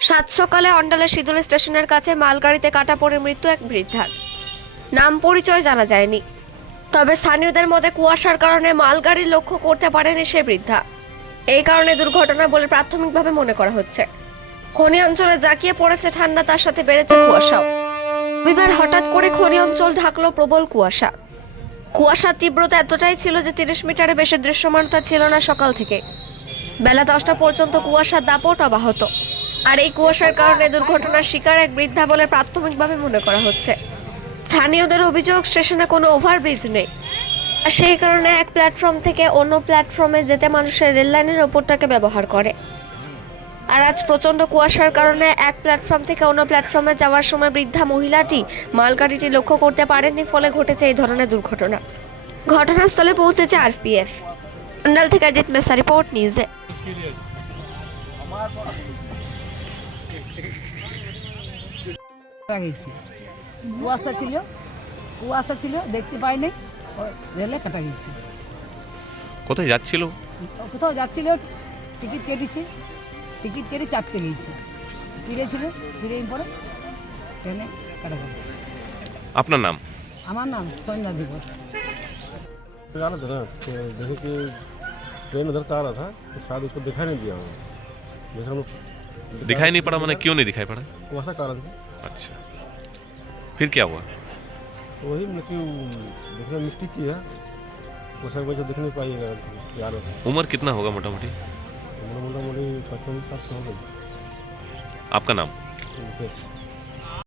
সাত সকালে অন্ডালে সিঁদুর স্টেশনের কাছে মালগাড়িতে কাটা পড়ে মৃত্যু এক বৃদ্ধার। নাম পরিচয় জানা যায়নি। তবে স্থানীয়দের মধ্যে কুয়াশার কারণে মালগাড়ি লক্ষ্য করতে পারেনি সে বৃদ্ধা। এই কারণে দুর্ঘটনা বলে প্রাথমিকভাবে মনে করা হচ্ছে। খনি অঞ্চলে জাকিয়ে পড়েছে ঠান্ডা, তার সাথে বেড়েছে কুয়াশাও। রবিবার হঠাৎ করে খনি অঞ্চল ঢাকলো প্রবল কুয়াশা। কুয়াশার তীব্রতা এতটাই ছিল যে তিরিশ মিটারে বেশি দৃশ্যমানতা ছিল না সকাল থেকে। বেলা দশটা পর্যন্ত কুয়াশার দাপট অব্যাহত। আর এই কুয়াশার কারণে দুর্ঘটনার শিকার এক বৃদ্ধা বলে প্রাথমিকভাবে মনে করা হচ্ছে। স্থানীয়দের অভিযোগ, স্টেশনে কোনো ওভারব্রিজ নেই। আর সেই কারণে এক প্ল্যাটফর্ম থেকে অন্য প্ল্যাটফর্মে যেতে মানুষের রেল লাইনের ওপরটাকে ব্যবহার করে। আর আজ প্রচণ্ড কুয়াশার কারণে এক প্ল্যাটফর্ম থেকে অন্য প্ল্যাটফর্মে যাওয়ার সময় বৃদ্ধা মহিলাটি মালগাড়িটি লক্ষ্য করতে পারেননি, ফলে ঘটেছে এই ধরনের দুর্ঘটনা। ঘটনাস্থলে পৌঁছেছে আরপিএফ। অন্ডাল থেকে অজিত মেসা, রিপোর্ট নিউজে। কুয়াশা ছিল। কুয়াশা ছিল দেখতে পাইনি। রেলে কাটা গেছে কোথায় যাচ্ছিল? কোথাও যাচ্ছিল টিকিট কেটেছে। টিকিট কেটে চাপতে গিয়েছে। ফিরেছিল ফিরে পরে ট্রেনে কাটা গেছে আপনার নাম? আমার নাম সন্ধ্যা দেবর। জানো তো দেখি কি ट्रेन उधर से आ रहा था तो शायद उसको दिखाई नहीं दिया होगा। जैसे हम लोग दिखाई नहीं पड़ा मैंने क्यों नहीं दिखाई पड़ा? वैसा कारण था। अच्छा। फिर क्या हुआ? वही मतलब देखने मिट्टी की है वैसा वैसे दिख नहीं पाइएगा यार उम्र कितना होगा मोटा मोटी मोटा मोटा मोटी पचपन सात सौ हो गई। आपका नाम?